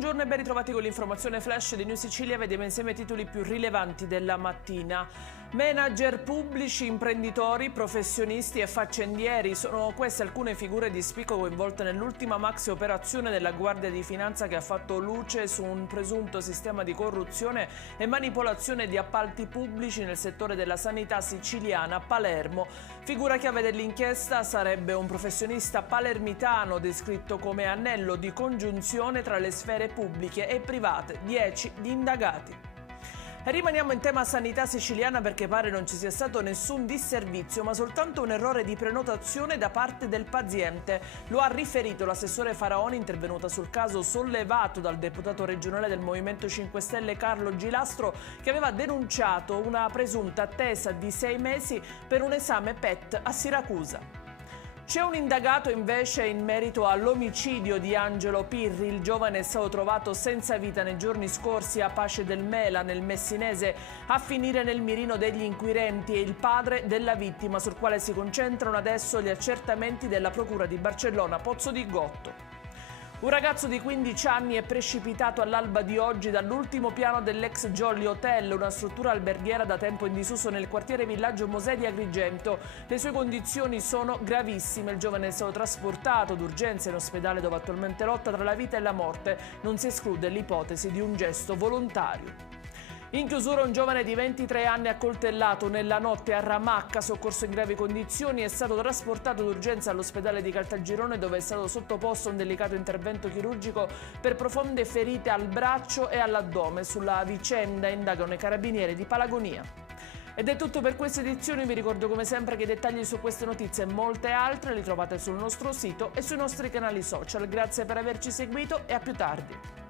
Buongiorno e ben ritrovati con l'informazione flash di New Sicilia. Vediamo insieme i titoli più rilevanti della mattina. Manager pubblici, imprenditori, professionisti e faccendieri sono queste alcune figure di spicco coinvolte nell'ultima maxi operazione della Guardia di Finanza che ha fatto luce su un presunto sistema di corruzione e manipolazione di appalti pubblici nel settore della sanità siciliana a Palermo. Figura chiave dell'inchiesta sarebbe un professionista palermitano descritto come anello di congiunzione tra le sfere pubbliche e private, 10 gli indagati. E rimaniamo in tema sanità siciliana perché pare non ci sia stato nessun disservizio, ma soltanto un errore di prenotazione da parte del paziente. Lo ha riferito l'assessore Faraoni, intervenuta sul caso sollevato dal deputato regionale del Movimento 5 Stelle Carlo Gilastro, che aveva denunciato una presunta attesa di 6 mesi per un esame PET a Siracusa. C'è un indagato invece in merito all'omicidio di Angelo Pirri. Il giovane è stato trovato senza vita nei giorni scorsi a Pace del Mela, nel Messinese. A finire nel mirino degli inquirenti è il padre della vittima, sul quale si concentrano adesso gli accertamenti della Procura di Barcellona Pozzo di Gotto. Un ragazzo di 15 anni è precipitato all'alba di oggi dall'ultimo piano dell'ex Jolly Hotel, una struttura alberghiera da tempo in disuso nel quartiere Villaggio Mosè di Agrigento. Le sue condizioni sono gravissime. Il giovane è stato trasportato d'urgenza in ospedale dove attualmente lotta tra la vita e la morte. Non si esclude l'ipotesi di un gesto volontario. In chiusura un giovane di 23 anni accoltellato nella notte a Ramacca, soccorso in gravi condizioni, è stato trasportato d'urgenza all'ospedale di Caltagirone dove è stato sottoposto a un delicato intervento chirurgico per profonde ferite al braccio e all'addome. Sulla vicenda indagano i carabinieri di Palagonia. Ed è tutto per questa edizione. Vi ricordo come sempre che i dettagli su queste notizie e molte altre li trovate sul nostro sito e sui nostri canali social. Grazie per averci seguito e a più tardi.